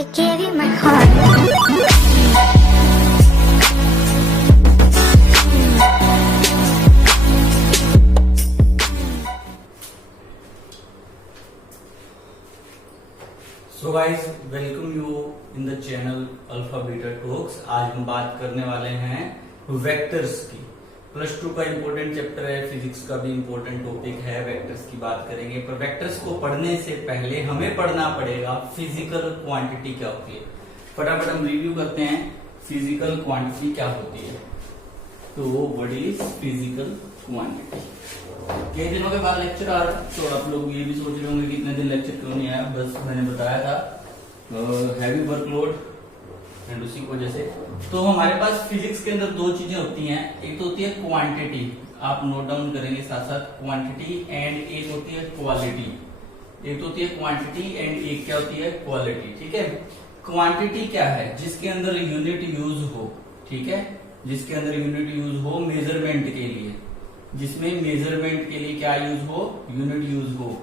I gave you my heart. So guys welcome you in the channel alpha beta talks. आज हम बात करने वाले हैं वेक्टर्स की। प्लस टू का इंपॉर्टेंट चैप्टर है, फिजिक्स का भी इंपॉर्टेंट टॉपिक है, वेक्टर्स की बात करेंगे। पर वेक्टर्स को पढ़ने से पहले हमें पढ़ना पड़ेगा फिजिकल क्वांटिटी क्या होती है। फटाफट हम रिव्यू करते हैं फिजिकल क्वांटिटी क्या होती है। तो व्हाट इज फिजिकल क्वांटिटी। कई दिनों के बाद लेक्चर आ रहा है, तो आप लोग ये भी सोच रहे होंगे कि इतने दिन लेक्चर क्यों नहीं आया। बस मैंने बताया था हैवी वर्कलोड एंड उसी की वजह से। तो हमारे पास फिजिक्स के अंदर दो चीजें होती हैं, एक तो होती है क्वांटिटी, आप नोट डाउन करेंगे साथ साथ, क्वांटिटी, एंड एक होती है क्वालिटी। एक तो होती है क्वांटिटी एंड एक क्या होती है क्वालिटी। ठीक है, क्वांटिटी क्या है? जिसके अंदर यूनिट यूज हो। ठीक है, जिसके अंदर यूनिट यूज हो मेजरमेंट के लिए, जिसमें मेजरमेंट के लिए क्या यूज हो? यूनिट यूज हो।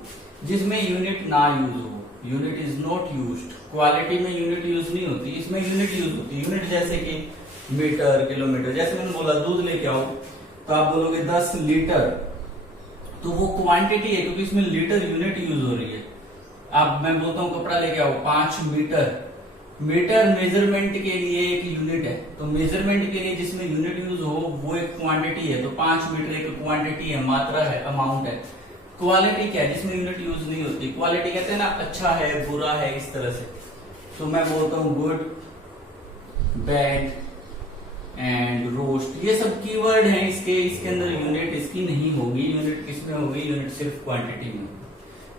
जिसमें यूनिट ना यूज हो, unit is not used. Quality में यूनिट यूज नहीं होती, इसमें यूनिट यूज होती है। यूनिट जैसे कि मीटर, किलोमीटर। जैसे मैंने बोला दूध लेके आओ तो आप बोलोगे 10 लीटर, तो वो क्वांटिटी है क्योंकि इसमें लीटर यूनिट यूज हो रही है। अब मैं बोलता हूँ कपड़ा लेके आओ 5 मीटर, मीटर मेजरमेंट के लिए एक यूनिट है। तो मेजरमेंट के लिए जिसमें यूनिट यूज हो वो एक क्वांटिटी है। तो 5 मीटर एक क्वांटिटी है, मात्रा है, अमाउंट है। क्वालिटी क्या है? जिसमें यूनिट यूज नहीं होती। क्वालिटी कहते हैं ना अच्छा है, बुरा है, इस तरह से। तो मैं बोलता हूं गुड, बैड एंड रोस्ट, ये सब कीवर्ड हैं इसके अंदर यूनिट इसकी नहीं होगी। यूनिट किसमें होगी? यूनिट सिर्फ क्वांटिटी में।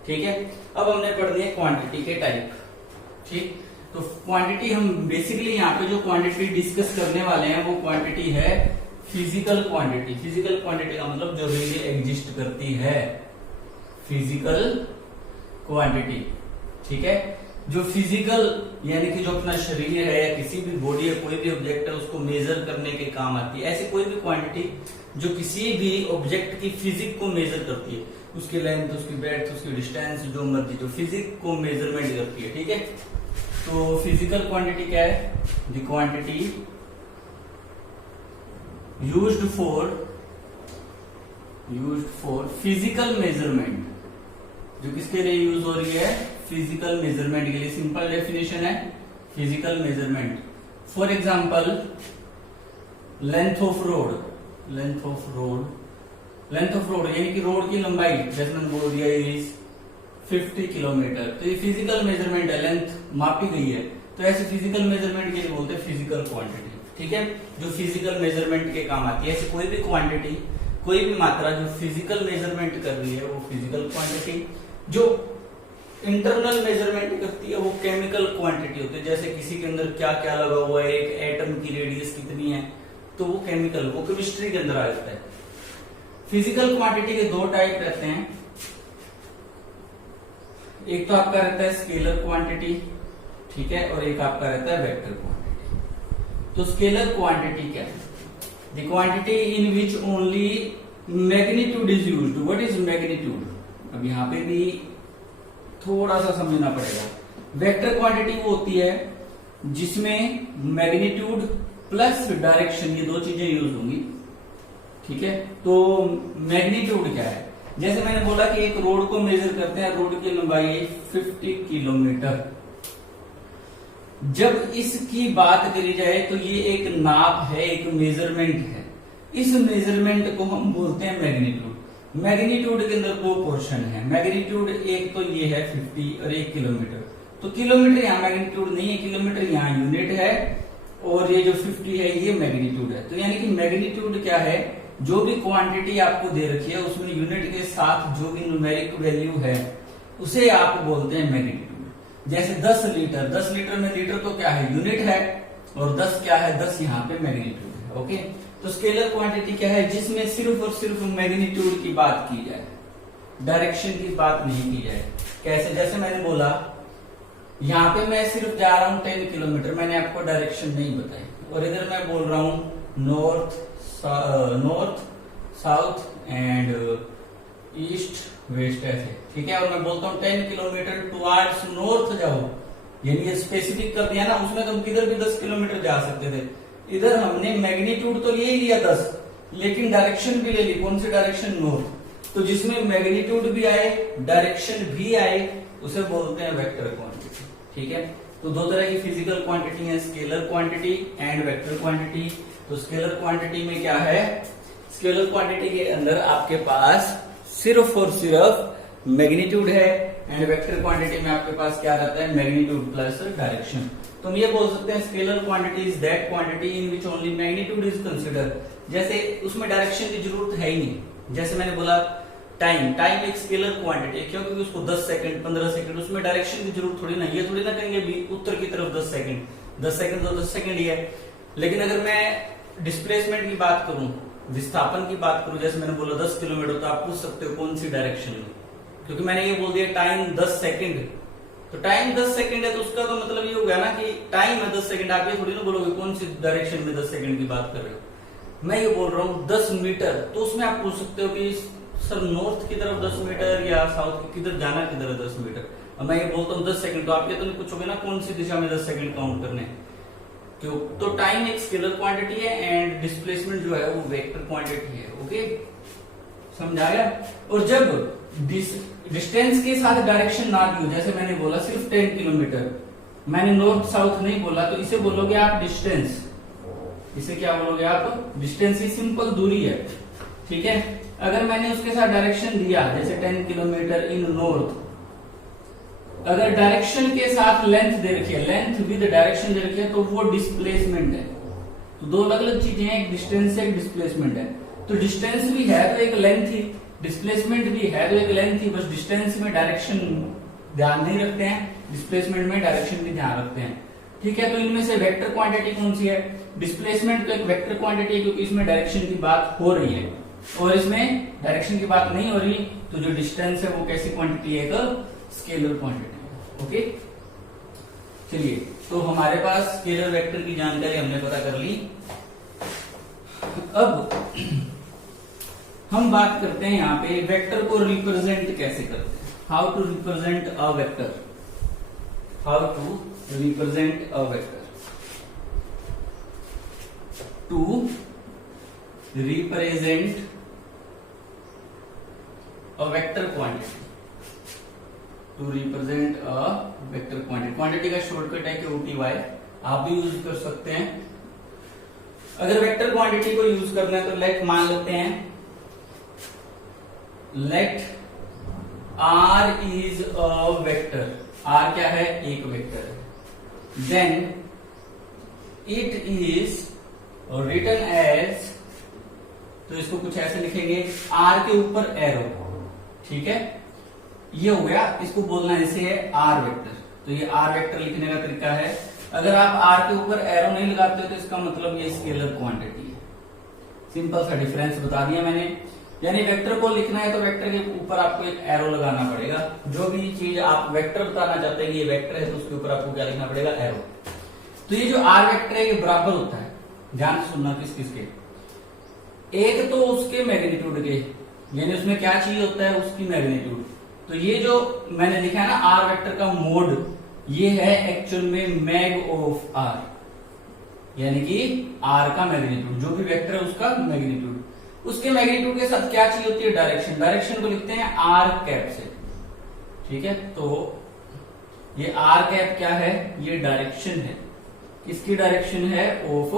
ठीक है, अब हमने पढ़ लिया क्वांटिटी के टाइप। ठीक, तो क्वांटिटी हम बेसिकली यहाँ पे जो क्वांटिटी डिस्कस करने वाले हैं वो क्वांटिटी है फिजिकल क्वांटिटी। फिजिकल क्वांटिटी का मतलब जो रियली एग्जिस्ट करती है, फिजिकल क्वांटिटी। ठीक है, जो फिजिकल यानी कि जो अपना शरीर है या किसी भी बॉडी है, कोई भी ऑब्जेक्ट है, उसको मेजर करने के काम आती है। ऐसी कोई भी क्वांटिटी जो किसी भी ऑब्जेक्ट की फिजिक को मेजर करती है, उसकी लेंथ, उसकी ब्रेड्थ, उसकी डिस्टेंस, जो मर्जी, जो फिजिक को मेजरमेंट करती है। ठीक है, तो फिजिकल क्वांटिटी क्या है? The quantity used for physical measurement, जो किसके लिए यूज हो रही है? फिजिकल मेजरमेंट के लिए। सिंपल डेफिनेशन है physical measurement. For example length of road, length of road, length of road यानी कि रोड की लंबाई, जैसे मैंने बोल दिया इज 50 किलोमीटर। तो ये फिजिकल मेजरमेंट है, लेंथ मापी गई है। तो ऐसे फिजिकल मेजरमेंट के लिए बोलते हैं फिजिकल क्वांटिटी। ठीक है, जो फिजिकल मेजरमेंट के काम आती है। ऐसी कोई भी क्वांटिटी, कोई भी मात्रा जो फिजिकल मेजरमेंट कर रही है वो फिजिकल क्वांटिटी। जो इंटरनल मेजरमेंट करती है वो केमिकल क्वांटिटी होती है। जैसे किसी के अंदर क्या क्या लगा हुआ है, एक एटम की रेडियस कितनी है, तो वो केमिकल, वो केमिस्ट्री के अंदर आ जाता है। फिजिकल क्वांटिटी के दो टाइप रहते हैं। एक तो आपका रहता है स्केलर क्वांटिटी, ठीक है, और एक आपका रहता है वेक्टर क्वांटिटी। तो स्केलर क्वांटिटी क्या है? The quantity in which only magnitude is used. What is magnitude? अब यहां पे भी थोड़ा सा समझना पड़ेगा। वेक्टर क्वांटिटी वो होती है जिसमें मैग्नीट्यूड प्लस डायरेक्शन, ये दो चीजें यूज होंगी। ठीक है, तो मैग्नीट्यूड क्या है? जैसे मैंने बोला कि एक रोड को मेजर करते हैं, रोड की लंबाई है 50 किलोमीटर। जब इसकी बात करी जाए तो ये एक नाप है, एक मेजरमेंट है। इस मेजरमेंट को हम बोलते हैं मैग्नीट्यूड। मैग्नीट्यूड के अंदर दो पोर्शन है। मैग्नीट्यूड एक तो ये है 50 और 1 किलोमीटर। तो किलोमीटर यहाँ मैग्नीट्यूड नहीं है, किलोमीटर यहाँ यूनिट है, और ये जो 50 है ये मैग्नीट्यूड है। तो यानी कि मैग्नीट्यूड क्या है? जो भी क्वांटिटी आपको दे रखी है उसमें यूनिट के साथ जो भी न्यूमेरिक वैल्यू है उसे आप बोलते हैं मैग्नीट्यूड। जैसे 10 लीटर, 10 लीटर में लीटर तो क्या है? यूनिट है, और 10 क्या है? 10 यहाँ पे मैग्नीट्यूड है। ओके, तो स्केलर क्वांटिटी क्या है? जिसमें सिर्फ और सिर्फ मैग्नीट्यूड की बात की जाए, डायरेक्शन की बात नहीं की जाए। कैसे? जैसे मैंने बोला यहाँ पे मैं सिर्फ जा रहा हूँ 10 किलोमीटर, मैंने आपको डायरेक्शन नहीं बताई, और इधर मैं बोल रहा हूँ north south and east west ऐसे। ठीक है, और मैं बोलता हूँ 10 किलोमीटर टुवर्ड्स नॉर्थ जाओ, यानी स्पेसिफिक कर दिया ना, उसमें तो हम किधर भी 10 किलोमीटर जा सकते थे। इधर हमने मैग्नीट्यूड तो ले ही लिया 10, लेकिन डायरेक्शन भी ले ली। कौन सी डायरेक्शन? नॉर्थ। तो जिसमें मैग्नीट्यूड भी आए, डायरेक्शन भी आए, उसे बोलते हैं वेक्टर क्वांटिटी। ठीक है, तो दो तरह की फिजिकल क्वांटिटी है, scalar quantity and vector quantity. तो स्केलर क्वांटिटी में क्या है? स्केलर क्वांटिटी के अंदर आपके पास सिर्फ और सिर्फ मैग्नीट्यूड है, एंड वेक्टर क्वांटिटी में आपके पास क्या रहता है? Magnitude plus direction. तो हम ये बोल सकते हैं scalar quantity is that quantity in which only magnitude is considered. जैसे उसमें डायरेक्शन की जरूरत है ही नहीं। जैसे मैंने बोला टाइम, टाइम एक स्केलर क्वांटिटी है, क्यों? क्योंकि उसको 10 सेकंड 15 सेकंड, उसमें डायरेक्शन की जरूरत थोड़ी ना। ये थोड़ी ना कहेंगे भी उत्तर की तरफ 10 सेकंड, 10 सेकंड तो 10 सेकंड ही है। लेकिन अगर मैं डिस्प्लेसमेंट की बात करूं, विस्थापन की बात करूं, जैसे मैंने बोला 10 किलोमीटर, तो आप पूछ सकते हो कौन सी डायरेक्शन में, क्योंकि मैंने ये बोल दिया टाइम 10 सेकंड। तो टाइम 10 सेकंड है, तो उसका तो मतलब ये हो गया ना कि टाइम है 10 सेकंड। आप ये थोड़ी ना बोलोगे कौन सी डायरेक्शन में 10 सेकंड की बात कर रहे हो। मैं ये बोल रहा हूँ 10 मीटर, तो उसमें आप पूछ सकते हो कि सर नॉर्थ की तरफ 10 मीटर या साउथ की, किधर जाना किधर है 10 मीटर। और मैं ये बोलता हूँ 10 सेकंड, तो आप ये तो नहीं पूछोगे ना कौन सी दिशा में 10 सेकंड काउंट करने। क्यों? तो टाइम एक स्केलर क्वांटिटी है एंड डिस्प्लेसमेंट जो है वो वेक्टर क्वांटिटी है। ओके, समझाया? और जब डिस्टेंस के साथ डायरेक्शन ना भी हो, जैसे मैंने बोला सिर्फ 10 किलोमीटर, मैंने नॉर्थ साउथ नहीं बोला, तो इसे बोलोगे आप डिस्टेंस। इसे क्या बोलोगे आप? डिस्टेंस ही सिंपल दूरी है। ठीक है, अगर मैंने उसके साथ डायरेक्शन दिया, जैसे 10 किलोमीटर इन नॉर्थ, अगर डायरेक्शन के साथ लेंथ दे रखी है, लेंथ विद डायरेक्शन दे रखी है, तो वो डिस्प्लेसमेंट है। तो दो अलग अलग चीजें हैं, एक डिस्टेंस है, एक डिस्प्लेसमेंट है। तो डिस्टेंस भी है तो एक लेंथ ही, डिस्प्लेसमेंट भी है तो एक लेंथ ही, बस डिस्टेंस में डायरेक्शन ध्यान नहीं रखते हैं, डिस्प्लेसमेंट में डायरेक्शन भी ध्यान रखते हैं। ठीक है, तो इनमें से वेक्टर क्वांटिटी कौन सी है? डिस्प्लेसमेंट तो एक वेक्टर क्वांटिटी है, क्योंकि इसमें डायरेक्शन की बात हो रही है, और इसमें डायरेक्शन की बात नहीं हो रही। तो जो डिस्टेंस है वो कैसी क्वांटिटी है? Scalar quantity. ओके, चलिए, तो हमारे पास स्केलर वेक्टर की जानकारी हमने पता कर ली। अब हम बात करते हैं यहाँ पे वेक्टर को रिप्रेजेंट कैसे करते हैं। How to represent a vector, how to represent a vector. To represent a vector quantity, to represent a vector quantity. Quantity का शॉर्टकट है QTY, आप भी यूज कर सकते हैं। अगर वेक्टर क्वांटिटी को यूज करना है तो लेट मान लेते हैं, let R is a vector. R क्या है? एक वेक्टर है। Then it is written as, तो इसको कुछ ऐसे लिखेंगे, R के ऊपर एरो। ठीक है, ये हो गया, इसको बोलना ऐसे है R वेक्टर। तो ये R वेक्टर लिखने का तरीका है। अगर आप R के ऊपर एरो नहीं लगाते हो तो इसका मतलब ये स्केलर क्वांटिटी है। सिंपल सा डिफरेंस बता दिया मैंने। यानी वेक्टर को लिखना है तो वेक्टर के ऊपर आपको एक एरो लगाना पड़ेगा। जो भी चीज आप वेक्टर बताना चाहते हैं कि ये वेक्टर है, तो उसके ऊपर आपको क्या लिखना पड़ेगा? एरो। तो ये जो R वेक्टर है ये बराबर होता है, ध्यान से सुनना, किस किसके? एक तो उसके मैग्नीट्यूड के, यानी उसमें क्या चाहिए होता है? उसकी मैग्नीट्यूड। तो ये जो मैंने लिखा है ना R वेक्टर का मोड, ये है एक्चुअल में मैग ऑफ R, यानी कि R का मैग्नीट्यूड, जो भी वेक्टर है उसका मैग्नीट्यूड। उसके मैग्नीट्यूड के साथ क्या चाहिए होती है? डायरेक्शन। डायरेक्शन को लिखते हैं R कैप से। ठीक है, तो ये R कैप क्या है? ये डायरेक्शन है। किसकी डायरेक्शन है? Of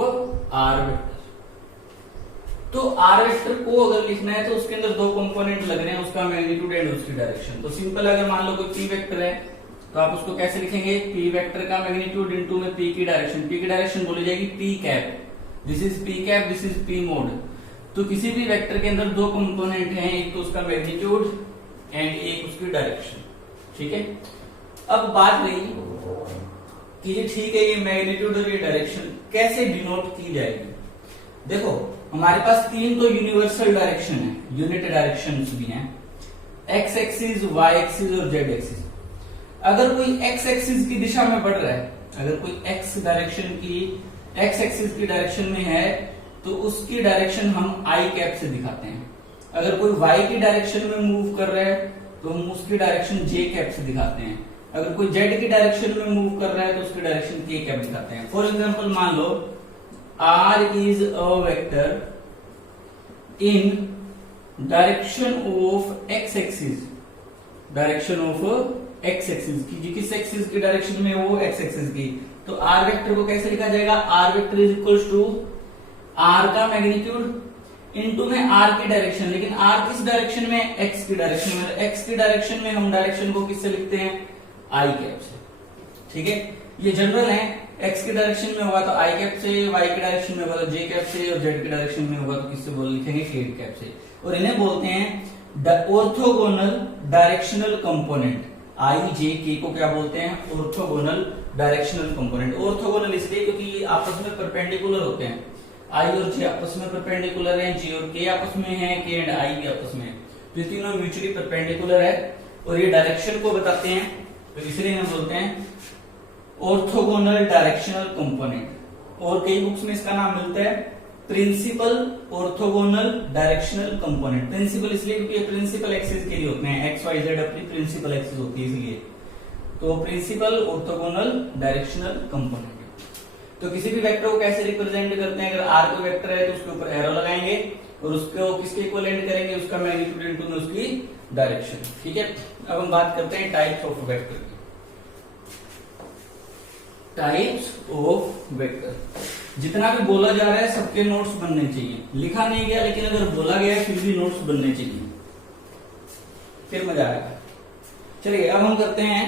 R vector. तो R वेक्टर को अगर लिखना है तो उसके अंदर दो कंपोनेंट लग रहे हैं, उसका मैग्नीट्यूड एंड उसकी डायरेक्शन। तो सिंपल, अगर मान लो कोई P वेक्टर है तो आप उसको कैसे लिखेंगे? P वेक्टर का मैग्नीट्यूड इनटू में P की डायरेक्शन। P की डायरेक्शन बोली जाएगी P cap. This is P cap, this is P mode. तो किसी भी वेक्टर के अंदर दो कंपोनेंट हैं, एक तो उसका मैग्नीट्यूड एंड एक उसकी डायरेक्शन। ठीक है, अब बात रही कि ये ठीक है, ये मैग्नीट्यूड और ये डायरेक्शन कैसे डिनोट की जाएगी। देखो, हमारे पास तीन तो यूनिवर्सल डायरेक्शन है, यूनिट डायरेक्शन भी हैं, एक्स एक्सिस, वाई एक्सिस और जेड एक्सिस। अगर कोई एक्स एक्सिस की दिशा में बढ़ रहा है, अगर कोई एक्स एक्सिस की डायरेक्शन में है, तो उसकी डायरेक्शन हम आई कैप से दिखाते हैं। अगर कोई वाई की डायरेक्शन में मूव कर रहा है तो हम उसकी डायरेक्शन जे कैप से दिखाते हैं। अगर कोई जेड की डायरेक्शन में मूव कर रहा है तो उसकी डायरेक्शन के कैप दिखाते हैं। फॉर एग्जाम्पल मान लो R is a vector in direction of X axis, direction of X axis की, किस एक्सिस की डायरेक्शन में वो एक्स एक्सिस की, तो आर वेक्टर को कैसे लिखा जाएगा, R vector is equal to R का मैग्नीट्यूड इनटू में आर की डायरेक्शन, लेकिन आर किस डायरेक्शन में, एक्स की डायरेक्शन में, एक्स की डायरेक्शन में हम डायरेक्शन को किससे लिखते हैं, आई कैप से। ठीक है, ये जनरल है, एक्स की डायरेक्शन में होगा तो आई कैप से, वाई की डायरेक्शन में होगा तो जे कैप से, और जेड की डायरेक्शन में होगा तो किससे बोल लिखेंगे, के कैप से। और इन्हें बोलते हैं ऑर्थोगोनल डायरेक्शनल कंपोनेंट। आई जे के को क्या बोलते हैं, ऑर्थोगोनल डायरेक्शनल कंपोनेंट। ऑर्थोगोनल इसलिए क्योंकि ये आपस में परपेंडिकुलर होते हैं, आई और जे आपस में परपेंडिकुलर है, जे और के आपस में है, के एंड आई भी आपस में है, तो तीनों म्यूचुअली परपेंडिकुलर है और ये डायरेक्शन को बताते हैं, तो इसलिए हम बोलते हैं ऑर्थोगोनल डायरेक्शनल कंपोनेंट। और कई बुक्स में इसका नाम मिलता है principal orthogonal directional component. Principal इसलिए क्योंकि ये प्रिंसिपल एक्सिस के लिए होते हैं, एक्स वाई जेड अपनी प्रिंसिपल एक्सिस होती है इसलिए, तो प्रिंसिपल ऑर्थोगोनल डायरेक्शनल कंपोनेंट। तो किसी भी वेक्टर को कैसे रिप्रेजेंट करते हैं, अगर आर को वेक्टर है तो उसके ऊपर एरो लगाएंगे और उसको किसके इक्विवेलेंट करेंगे, उसका मैग्नीट्यूड इनटू में उसकी डायरेक्शन। ठीक है, अब हम बात करते हैं टाइप्स ऑफ वेक्टर की। टाइप्स ऑफ वेक्टर, जितना भी बोला जा रहा है सबके नोट्स बनने चाहिए, लिखा नहीं गया लेकिन अगर बोला गया है फिर भी नोट्स बनने चाहिए, फिर मजा आएगा। चलिए अब हम करते हैं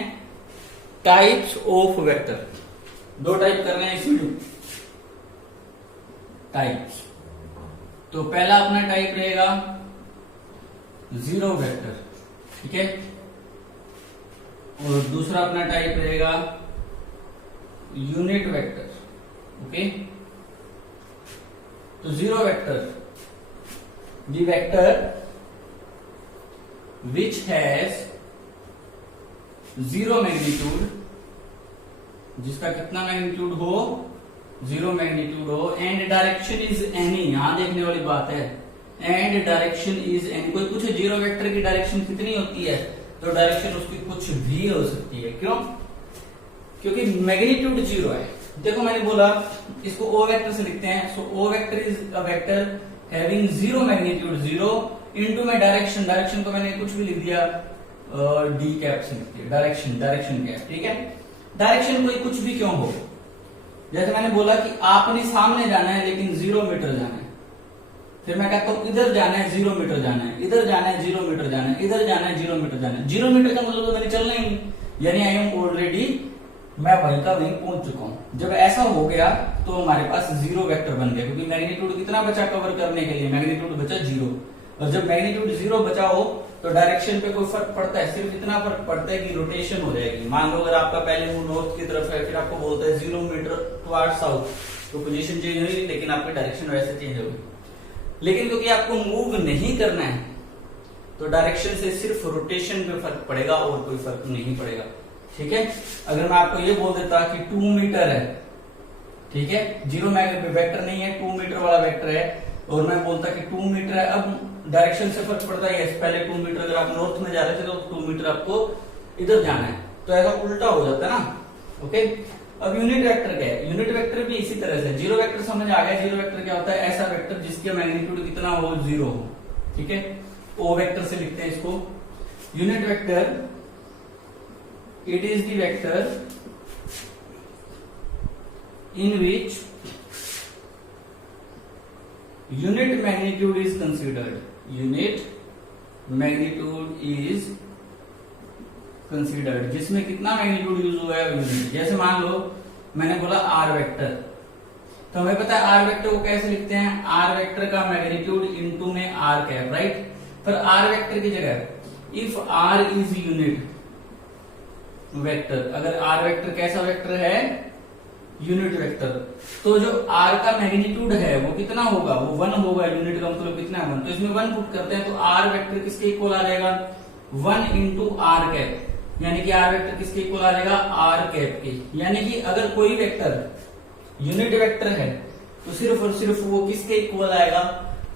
टाइप्स ऑफ वेक्टर। दो टाइप कर रहे हैं इसमें, टाइप्स। तो पहला अपना टाइप रहेगा जीरो वेक्टर, ठीक है, और दूसरा अपना टाइप रहेगा यूनिट वेक्टर। ओके, तो zero vector, the vector which has zero magnitude, जिसका कितना मैग्नीट्यूड हो, जीरो मैग्नीट्यूड हो, एंड डायरेक्शन इज एनी, यहां देखने वाली बात है, एंड डायरेक्शन इज एनी। कोई पूछे जीरो वेक्टर की डायरेक्शन कितनी होती है, तो डायरेक्शन उसकी कुछ भी हो सकती है। क्यों, क्योंकि मैग्नीट्यूड जीरो है। देखो मैंने बोला इसको ओ वेक्टर से लिखते हैं, so O vector is a vector having zero magnitude, zero into में डायरेक्शन, डायरेक्शन को मैंने कुछ भी लिख दिया, डी कैप से लिख दिया, डायरेक्शन, डायरेक्शन कैप। ठीक है, डायरेक्शन कोई कुछ भी क्यों हो, जैसे मैंने बोला कि आपने सामने जाना है लेकिन 0 मीटर जाना है, फिर मैं कहता हूं इधर जाना है 0 मीटर जाना है, इधर जाना है 0 मीटर जाना है, इधर जाना है 0 मीटर जाना है। 0 मीटर का मतलब तो मैंने चलना ही नहीं, यानी आई एम ऑलरेडी, मैं वहीं का वहीं पहुंच चुका हूं। जब ऐसा हो गया तो हमारे पास जीरो वेक्टर बन गया, क्योंकि मैग्नीट्यूड कितना बचा कवर करने के लिए, मैग्नीट्यूड बचा 0, और जब मैग्नीट्यूड 0 बचा हो तो डायरेक्शन पे कोई फर्क पड़ता है, सिर्फ इतना फर्क पड़ता है कि रोटेशन हो जाएगी। मान लो अगर आपका पहले मुंह नॉर्थ की तरफ है, फिर आपको बोलता है 0 मीटर टुवर्ड्स साउथ, तो पोजीशन चेंज हुई लेकिन आपकी डायरेक्शन वैसे चेंज होगी। लेकिन क्योंकि आपको मूव नहीं करना है तो डायरेक्शन से सिर्फ रोटेशन पे फर्क पड़ेगा और कोई फर्क नहीं पड़ेगा। ठीक है, अगर मैं आपको ये बोल देता कि 2 मीटर है, ठीक है, जीरो वेक्टर नहीं है, 2 मीटर वाला वेक्टर है, और मैं बोलता कि 2 मीटर है, अब डायरेक्शन से फर्क पड़ता है। पहले 2 मीटर अगर आप नॉर्थ में जा रहे थे तो 2 मीटर आपको इधर जाना है, तो ऐसा उल्टा हो जाता है ना। ओके, अब यूनिट वेक्टर क्या है, यूनिट वेक्टर भी इसी तरह से, जीरो वेक्टर समझ आ गया। जीरो वेक्टर क्या होता है, ऐसा वेक्टर जिसका मैग्नीट्यूड कितना हो, 0 हो। ठीक है, ओ वेक्टर से लिखते हैं इसको। Unit vector, it is the vector in which unit magnitude is considered, unit magnitude is considered, जिसमें कितना मैग्नीट्यूड यूज हुआ है यूनिट। जैसे मान लो मैंने बोला आर वेक्टर, तो हमें पता है आर वेक्टर को कैसे लिखते हैं, आर वेक्टर का मैग्नीट्यूड इनटू में आर कैप, राइट। पर आर वेक्टर की जगह if R is unit vector, अगर आर वेक्टर कैसा वेक्टर है, यूनिट वेक्टर, तो जो आर का मैग्नीट्यूड है वो कितना होगा, वो 1 होगा। यूनिट का मतलब कितना है, 1, तो इसमें 1 पुट करते हैं तो आर वेक्टर किसके इक्वल आ जाएगा, 1 इंटू आर कैप, यानी कि आर वेक्टर किसके इक्वल आ जाएगा, आर कैप के। यानी कि अगर कोई वेक्टर यूनिट वेक्टर है तो सिर्फ और सिर्फ वो किसके इक्वल आएगा,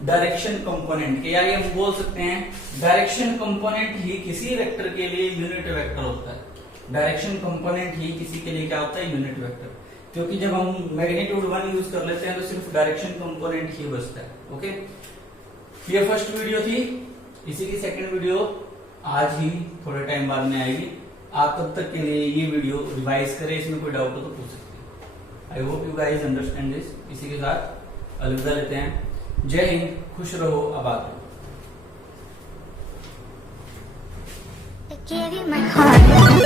डायरेक्शन कंपोनेंट के। यानी हम बोल सकते हैं डायरेक्शन कंपोनेंट ही किसी वेक्टर के लिए यूनिट वेक्टर होता है। डायरेक्शन कंपोनेंट ही किसी के लिए क्या होता है, यूनिट वेक्टर। क्योंकि जब हम मैग्नीट्यूड 1 यूज कर लेते हैं तो सिर्फ डायरेक्शन कंपोनेंट ही बचता है। ओके, ये फर्स्ट वीडियो थी, इसी की सेकंड वीडियो आज ही थोड़े टाइम बाद में आएगी। आप तब तक के लिए ये वीडियो रिवाइज करें, इसमें कोई डाउट हो तो पूछ सकते हैं। I hope you guys understand this. इसी के साथ अलविदा लेते हैं। जय हिंद, खुश रहो, आबाद रहो। I gave you my heart.